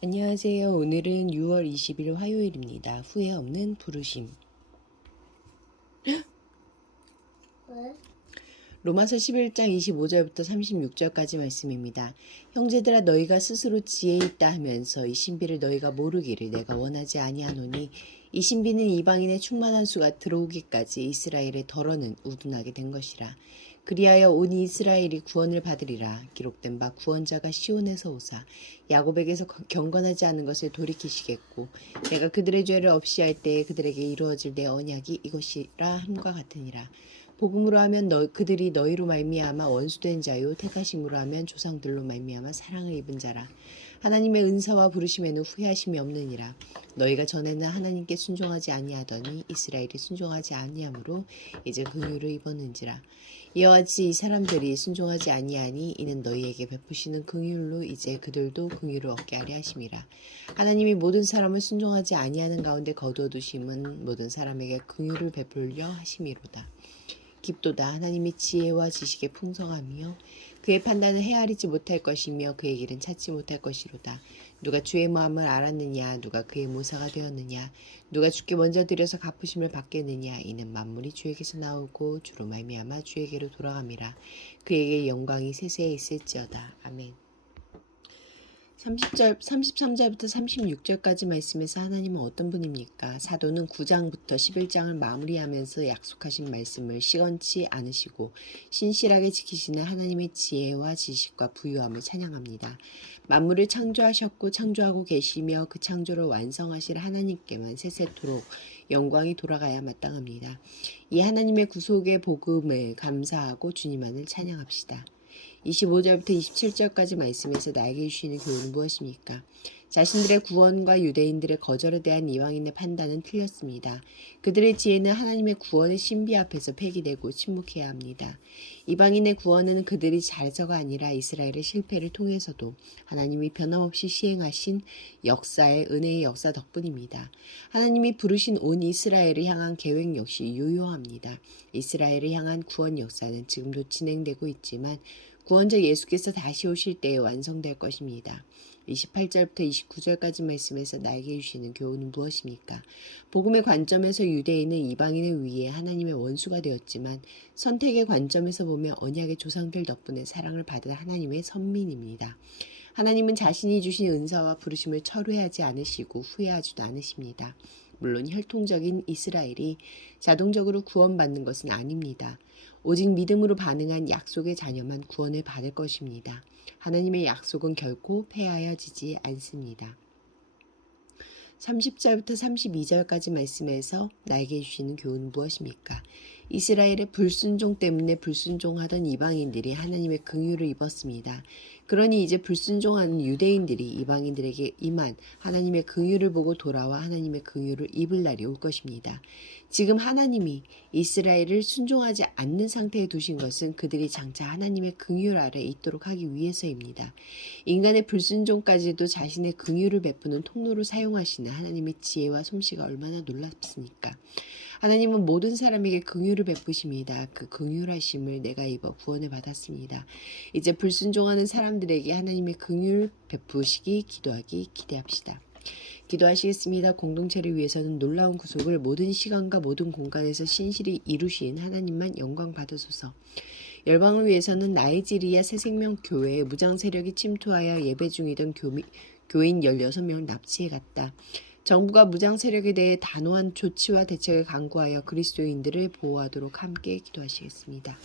안녕하세요. 오늘은 6월 20일 화요일입니다. 후회 없는 부르심. 왜? 로마서 11장 25절부터 36절까지 말씀입니다. 형제들아 너희가 스스로 지혜 있다 하면서 이 신비를 너희가 모르기를 내가 원하지 아니하노니 이 신비는 이방인의 충만한 수가 들어오기까지 이스라엘의 덜어는 우둔하게 된 것이라. 그리하여 온 이스라엘이 구원을 받으리라. 기록된 바 구원자가 시온에서 오사 야곱에게서 경건하지 않은 것을 돌이키시겠고 내가 그들의 죄를 없이 할 때에 그들에게 이루어질 내 언약이 이것이라 함과 같으니라. 복음으로 하면 그들이 너희로 말미암아 원수된 자요 택하심으로 하면 조상들로 말미암아 사랑을 입은 자라. 하나님의 은사와 부르심에는 후회하심이 없느니라. 너희가 전에는 하나님께 순종하지 아니하더니 이스라엘이 순종하지 아니하므로 이제 긍휼을 입었는지라. 이와 같이 이 사람들이 순종하지 아니하니 이는 너희에게 베푸시는 긍휼로 이제 그들도 긍휼을 얻게 하려 하심이라. 하나님이 모든 사람을 순종하지 아니하는 가운데 거두어두심은 모든 사람에게 긍휼을 베풀려 하심이로다. 깊도다. 하나님의 지혜와 지식의 풍성함이요 그의 판단을 헤아리지 못할 것이며 그의 길은 찾지 못할 것이로다. 누가 주의 마음을 알았느냐, 누가 그의 모사가 되었느냐, 누가 주께 먼저 드려서 갚으심을 받겠느냐. 이는 만물이 주에게서 나오고 주로 말미암아 주에게로 돌아감이라. 그에게 영광이 세세에 있을지어다. 아멘. 33절부터 36절까지 말씀에서 하나님은 어떤 분입니까? 사도는 9장부터 11장을 마무리하면서 약속하신 말씀을 시건치 않으시고 신실하게 지키시는 하나님의 지혜와 지식과 부유함을 찬양합니다. 만물을 창조하셨고 창조하고 계시며 그 창조를 완성하실 하나님께만 세세토록 영광이 돌아가야 마땅합니다. 이 하나님의 구속의 복음을 감사하고 주님만을 찬양합시다. 25절부터 27절까지 말씀에서 나에게 주시는 교훈은 무엇입니까? 자신들의 구원과 유대인들의 거절에 대한 이방인의 판단은 틀렸습니다. 그들의 지혜는 하나님의 구원의 신비 앞에서 폐기되고 침묵해야 합니다. 이방인의 구원은 그들이 잘해서가 아니라 이스라엘의 실패를 통해서도 하나님이 변함없이 시행하신 역사의 은혜의 역사 덕분입니다. 하나님이 부르신 온 이스라엘을 향한 계획 역시 유효합니다. 이스라엘을 향한 구원 역사는 지금도 진행되고 있지만 구원자 예수께서 다시 오실 때에 완성될 것입니다. 28절부터 29절까지 말씀에서 나에게 주시는 교훈은 무엇입니까? 복음의 관점에서 유대인은 이방인을 위해 하나님의 원수가 되었지만 선택의 관점에서 보면 언약의 조상들 덕분에 사랑을 받은 하나님의 선민입니다. 하나님은 자신이 주신 은사와 부르심을 철회하지 않으시고 후회하지도 않으십니다. 물론 혈통적인 이스라엘이 자동적으로 구원받는 것은 아닙니다. 오직 믿음으로 반응한 약속의 자녀만 구원을 받을 것입니다. 하나님의 약속은 결코 폐하여지지 않습니다. 30절부터 32절까지 말씀에서 나에게 주시는 교훈은 무엇입니까? 이스라엘의 불순종 때문에 불순종하던 이방인들이 하나님의 긍휼을 입었습니다. 그러니 이제 불순종하는 유대인들이 이방인들에게 임한 하나님의 긍휼을 보고 돌아와 하나님의 긍휼을 입을 날이 올 것입니다. 지금 하나님이 이스라엘을 순종하지 않는 상태에 두신 것은 그들이 장차 하나님의 긍휼 아래 있도록 하기 위해서입니다. 인간의 불순종까지도 자신의 긍휼을 베푸는 통로로 사용하시는 하나님의 지혜와 솜씨가 얼마나 놀랍습니까? 하나님은 모든 사람에게 긍휼을 베푸십니다. 그 긍휼하심을 내가 입어 구원을 받았습니다. 이제 불순종하는 사람들에게 하나님의 긍휼 베푸시기 기도하기 기대합시다. 기도하시겠습니다. 공동체를 위해서는 놀라운 구속을 모든 시간과 모든 공간에서 신실히 이루신 하나님만 영광 받으소서. 열방을 위해서는 나이지리아 새생명교회에 무장 세력이 침투하여 예배 중이던 교인 16명을 납치해갔다. 정부가 무장 세력에 대해 단호한 조치와 대책을 강구하여 그리스도인들을 보호하도록 함께 기도하시겠습니다.